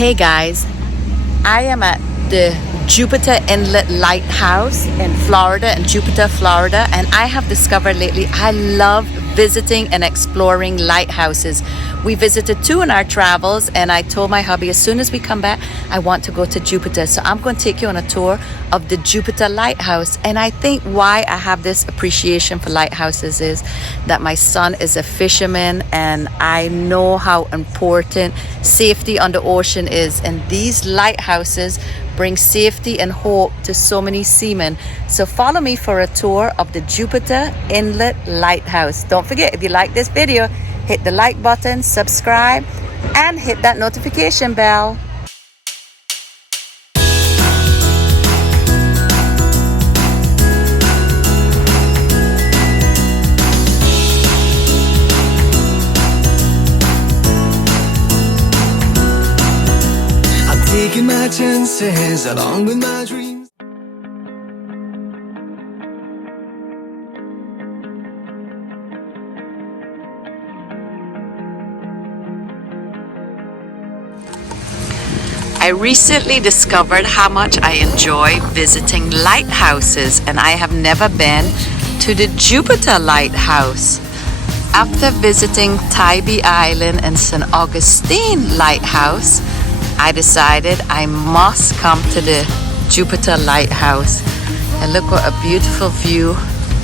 Hey guys, I am at the Jupiter Inlet Lighthouse in Florida, in Jupiter, Florida, and I have discovered lately I love visiting and exploring lighthouses. We visited 2 in our travels, and I told my hubby as soon as we come back I want to go to Jupiter, so I'm going to take you on a tour of the Jupiter Lighthouse. And I think why I have this appreciation for lighthouses is that my son is a fisherman and I know how important safety on the ocean is, and these lighthouses bring safety and hope to so many seamen. So follow me for a tour of the Jupiter Inlet Lighthouse. Don't forget, if you like this video, hit the like button, subscribe, and hit that notification bell. Taking my chances along with my dreams. I recently discovered how much I enjoy visiting lighthouses, and I have never been to the Jupiter Lighthouse. After visiting Tybee Island and St. Augustine Lighthouse, I decided I must come to the Jupiter Lighthouse. And look what a beautiful view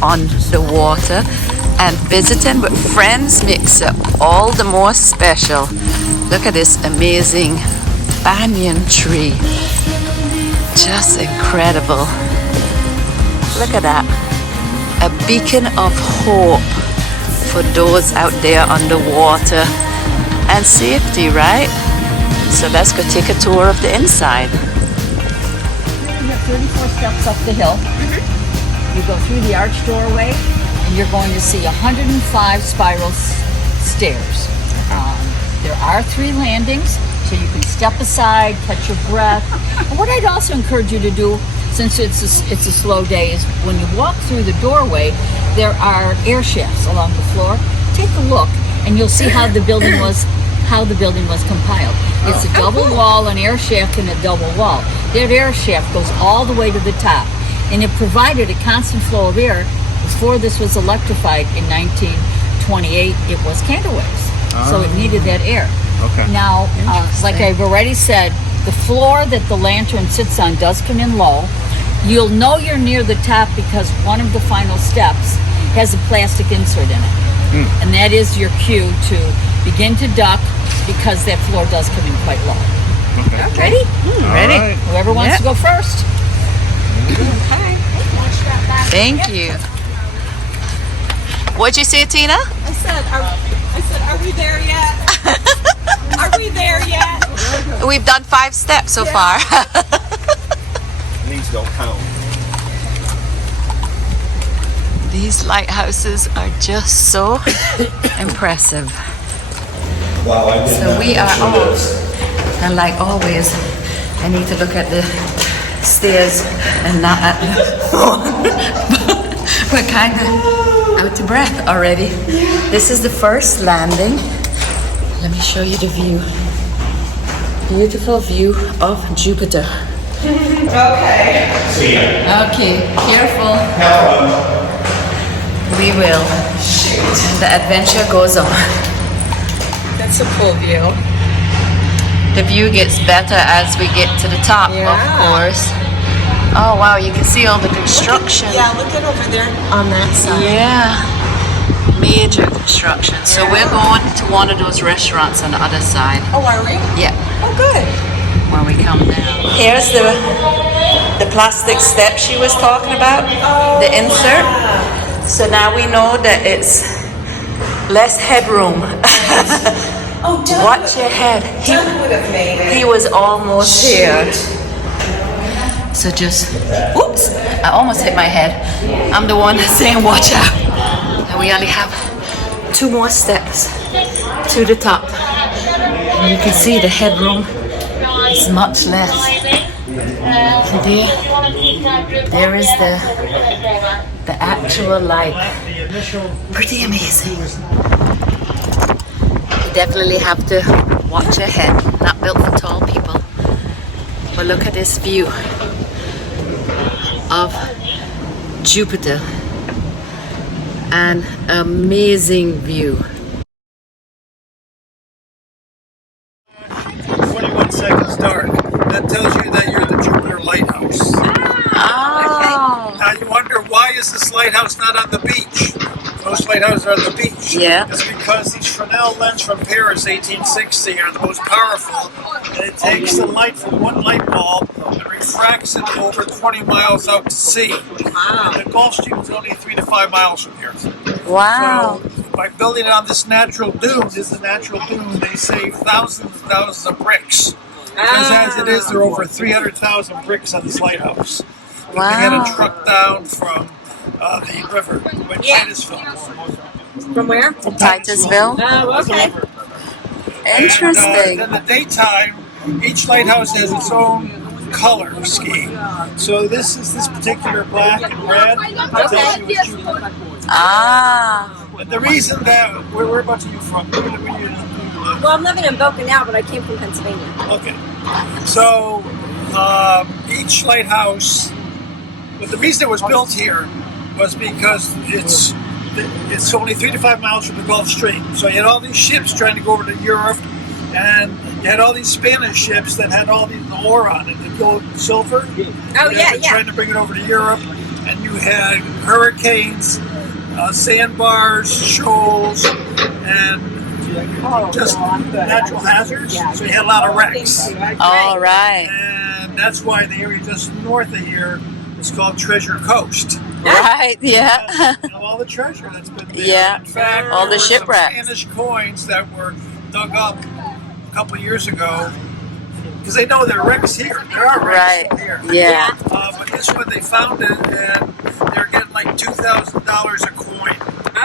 on the water. And visiting with friends makes it all the more special. Look at this amazing banyan tree. Just incredible. Look at that. A beacon of hope for those out there underwater. And safety, right? So let's go take a tour of the inside. You have 34 steps up the hill. You go through the arched doorway, and you're going to see 105 spiral stairs. There are 3 landings, so you can step aside, catch your breath. And what I'd also encourage you to do, since it's a slow day, is when you walk through the doorway, there are air shafts along the floor. Take a look, and you'll see how the building was compiled. It's a double wall, an air shaft, and a double wall. That air shaft goes all the way to the top, and it provided a constant flow of air. Before this was electrified in 1928, it was candleways, so it needed that air. Okay. Now, like I've already said, the floor that the lantern sits on does come in low. You'll know you're near the top because one of the final steps has a plastic insert in it, and that is your cue to begin to duck, because that floor does come in quite low. Okay. Ready? Ready? Right. Whoever wants to go first. Thank you. What'd you say, Tina? I said, are we there yet? Are we there yet? We've done 5 steps so far. These don't count. These lighthouses are just so impressive. Wow, I did So not we are know on, this. and like always, I need to look at the stairs and not at the We're kind of out of breath already. This is the first landing. Let me show you the view. Beautiful view of Jupiter. Okay. See ya. Okay, careful. Hello. We will. And the adventure goes on. That's a cool view. The view gets better as we get to the top, Yeah. of course. Oh wow, you can see all the construction. Yeah, look at over there on that side. Yeah. Major construction. So we're going to one of those restaurants on the other side. Oh, are we? Yeah, Oh, good. when we come down. Here's the plastic step she was talking about, the insert. So now we know that it's less headroom. Oh, Doug. Watch your head. Doug would have made it. He was almost here. So just, oops, I almost hit my head. I'm the one saying watch out. And we only have 2 more steps to the top. And you can see the headroom is much less. And there is the actual light. Pretty amazing. You definitely have to watch your head. Not built for tall people. look at this view of Jupiter. An amazing view. 21 seconds dark. That tells you that you're at the Jupiter Lighthouse. Oh. Now you wonder, why is this lighthouse not on the beach? Most lighthouses are on the beach. Yeah. It's because these Fresnel lenses from Paris, 1860, are the most powerful. And it takes the light from one light bulb and refracts it over 20 miles out to sea. And the Gulf Stream is only 3 to 5 miles from here. Wow. So by building it on this natural dune, they save thousands and thousands of bricks. Because as it is, there are over 300,000 bricks on this lighthouse. They had a truck down from the river when Titusville. From where? From Titusville? Oh, okay. Interesting. And in the daytime, each lighthouse has its own color scheme. So this is this particular black and red. That tells you it's Jupiter. Ah. And the reason that, whereabouts are you from? Where do you live? Well, I'm living in Boca now, but I came from Pennsylvania. Okay. So each lighthouse, but the reason it was built here was because it's only 3 to 5 miles from the Gulf Stream. So you had all these ships trying to go over to Europe, and you had all these Spanish ships that had all the ore on it, the gold and silver. Oh, yeah. Trying to bring it over to Europe, and you had hurricanes, sandbars, shoals, and just natural hazards. So you had a lot of wrecks. All right. And that's why the area just north of here is called Treasure Coast. Right, yeah. Of all the treasure that's been there. Yeah. In fact, All the there were some shipwrecks. Spanish coins that were dug up a couple of years ago, because they know there are wrecks here. There are wrecks Right. here. Yeah. But this one, they found it, and they're getting like $2,000 a coin.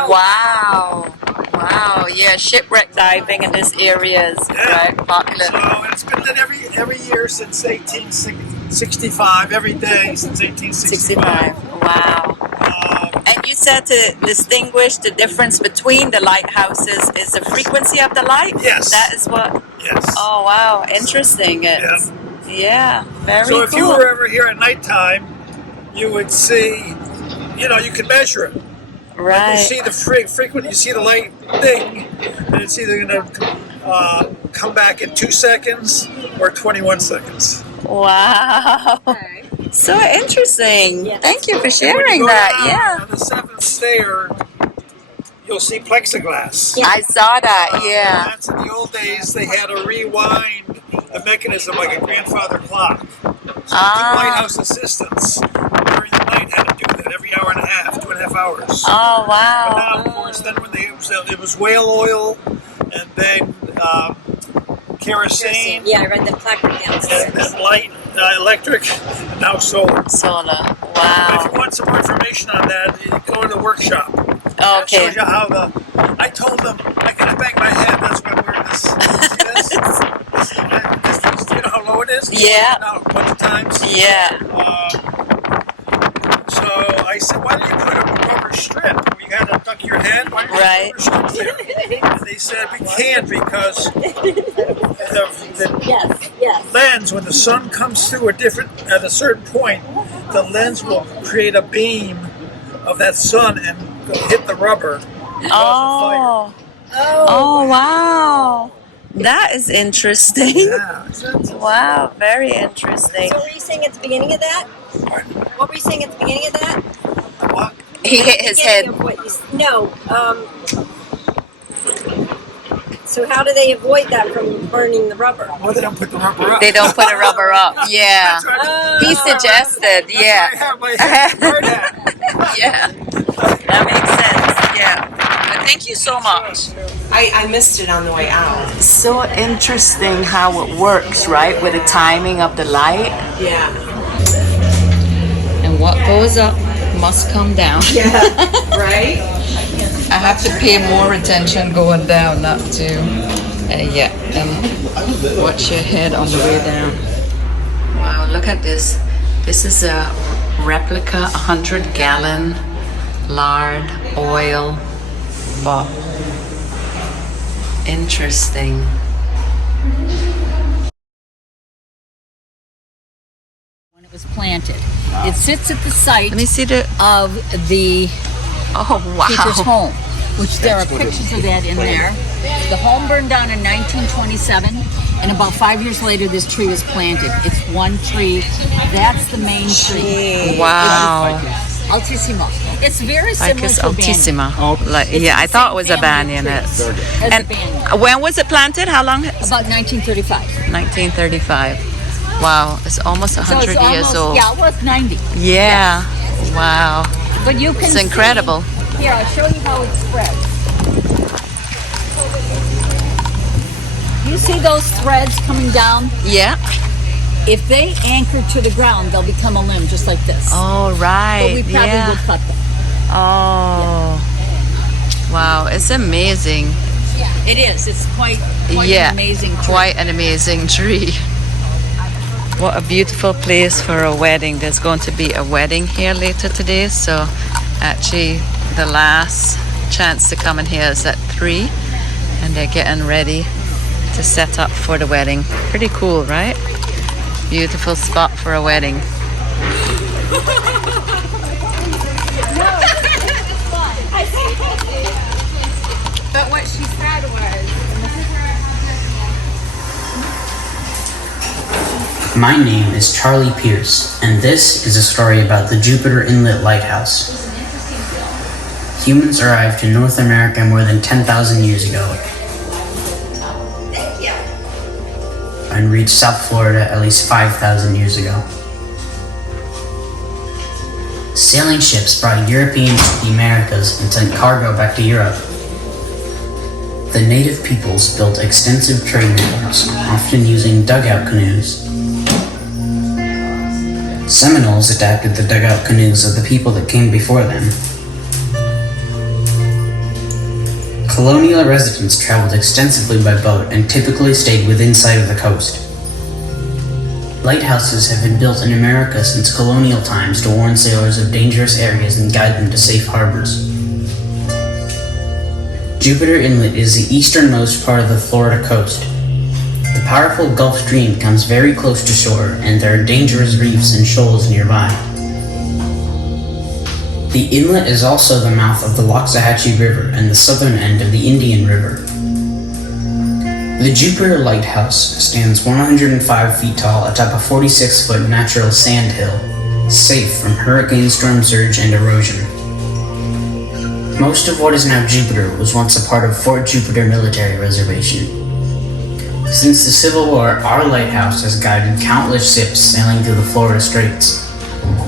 Wow. Wow. Yeah, shipwreck diving in this area is right popular. So it's been done every year since 1865, every day since 1865. 65. Wow. And you said to distinguish the difference between the lighthouses is the frequency of the light? Yes. That is what? Yes. Oh, wow. Interesting. It's, yeah. Very So cool. if you were ever here at nighttime, you would see, you could measure it. Right. You see the frequent, you see the light thing, and it's either going to come back in 2 seconds or 21 seconds. Wow. Okay. So interesting. Yes. Thank you for When you sharing go that. down Yeah. On the 7th stair, you'll see plexiglass. I saw that. And Yeah. that's in the old days, they had to rewind the mechanism like a grandfather clock. So the two lighthouse assistants during the night had to do that every hour and a half, 2.5 hours. Oh, But wow. now, of course, then when it was whale oil, and then kerosene, Yeah, I read the placard and downstairs. then light, electric, and now solar. Solar. But if Wow. you want some more information on that, you go to the workshop. That Okay. shows you how I told them, I gotta bang my head, that's why I'm wearing this. See this? You know how low it is? Yeah. Now, a bunch of times. Yeah. So I said, why don't you put a rubber strip? You gotta duck your head. Why don't you Right. put a rubber strip there? And they said, we can't because the Yes. lens, when the sun comes through at a certain point, the lens will create a beam of that sun and hit the rubber. And cause Oh. Oh. Oh, wow. That is interesting. a fire. Yeah. Wow. Very interesting. So were you saying at the beginning of that? What were you saying at the beginning of that? What? He hit his head. Beginning of what you so how do they avoid that from burning the rubber? Well, they don't put the rubber up. They don't put a rubber up. Yeah. That's right. He suggested. That's why I Yeah. have my hard hat. Yeah. That makes sense. Yeah. But thank you so much. I missed it on the way out. So interesting how it works, right? With the timing of the light. Yeah. And what goes up must come down. Right? I have to pay more attention going down, not to, watch your head on the way down. Wow, look at this. This is a replica 100-gallon lard oil pot. Interesting. was planted. It sits at the site Let me see the. of the Oh teacher's wow! home, which there are pictures of that in there. The home burned down in 1927, and about 5 years later, this tree was planted. It's one tree. That's the main tree. Wow! Altissimo. It's very similar Ficus to a banyan. altissima. Like, It's yeah, the I thought same it was a family of banyan. trees as And the banyan. when was it planted? How long? About 1935. 1935. Wow, it's almost So 100 it's years almost, old. yeah, almost 90. Yeah. Wow. But you can It's see- incredible. Here, I'll show you how it spreads. You see those threads coming down? Yeah. If they anchor to the ground, they'll become a limb just like this. Oh, right. But we probably yeah. would cut them. Oh. Wow, it's amazing. It is. It's quite Yeah. an amazing tree. Quite an amazing tree. What a beautiful place for a wedding. There's going to be a wedding here later today. So actually the last chance to come in here is at 3. And they're getting ready to set up for the wedding. Pretty cool, right? Beautiful spot for a wedding. But what she said was, My name is Charlie Pierce, and this is a story about the Jupiter Inlet Lighthouse. Humans arrived in North America more than 10,000 years ago and reached South Florida at least 5,000 years ago. Sailing ships brought Europeans to the Americas and sent cargo back to Europe. The native peoples built extensive trade networks, often using dugout canoes. Seminoles adapted the dugout canoes of the people that came before them. Colonial residents traveled extensively by boat and typically stayed within sight of the coast. Lighthouses have been built in America since colonial times to warn sailors of dangerous areas and guide them to safe harbors. Jupiter Inlet is the easternmost part of the Florida coast. The powerful Gulf Stream comes very close to shore, and there are dangerous reefs and shoals nearby. The inlet is also the mouth of the Loxahatchee River and the southern end of the Indian River. The Jupiter Lighthouse stands 105 feet tall atop a 46-foot natural sand hill, safe from hurricane storm surge and erosion. Most of what is now Jupiter was once a part of Fort Jupiter Military Reservation. Since the Civil War, our lighthouse has guided countless ships sailing through the Florida Straits.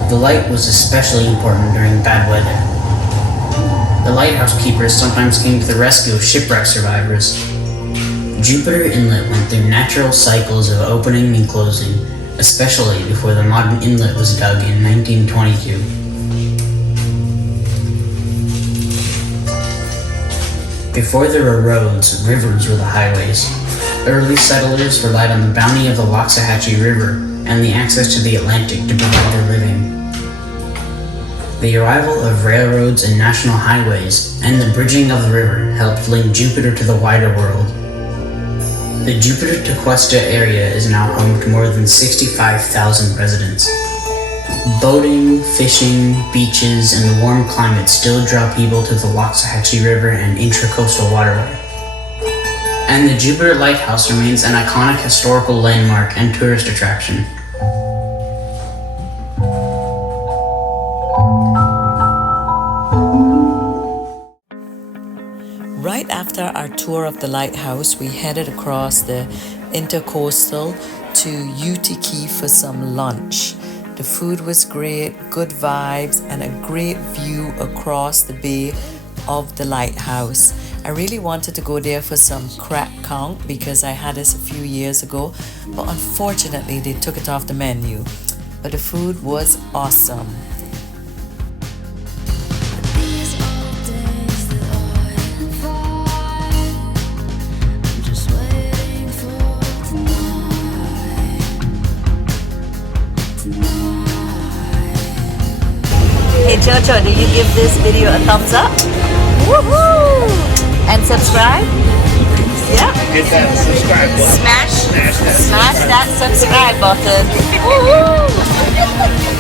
The light was especially important during bad weather. The lighthouse keepers sometimes came to the rescue of shipwreck survivors. Jupiter Inlet went through natural cycles of opening and closing, especially before the modern inlet was dug in 1922. Before there were roads, rivers were the highways. Early settlers relied on the bounty of the Loxahatchee River and the access to the Atlantic to provide their living. The arrival of railroads and national highways and the bridging of the river helped link Jupiter to the wider world. The Jupiter-Tequesta area is now home to more than 65,000 residents. Boating, fishing, beaches, and the warm climate still draw people to the Loxahatchee River and Intracoastal Waterway. And the Jupiter Lighthouse remains an iconic historical landmark and tourist attraction. Right after our tour of the lighthouse, we headed across the Intracoastal to UTK for some lunch. The food was great, good vibes, and a great view across the bay of the lighthouse. I really wanted to go there for some crab conch because I had this a few years ago, but unfortunately they took it off the menu. But the food was awesome. Hey Jojo, do you give this video a thumbs up? Woohoo! And subscribe? Yeah? Hit that subscribe button. Smash that subscribe button. Woohoo! Bye.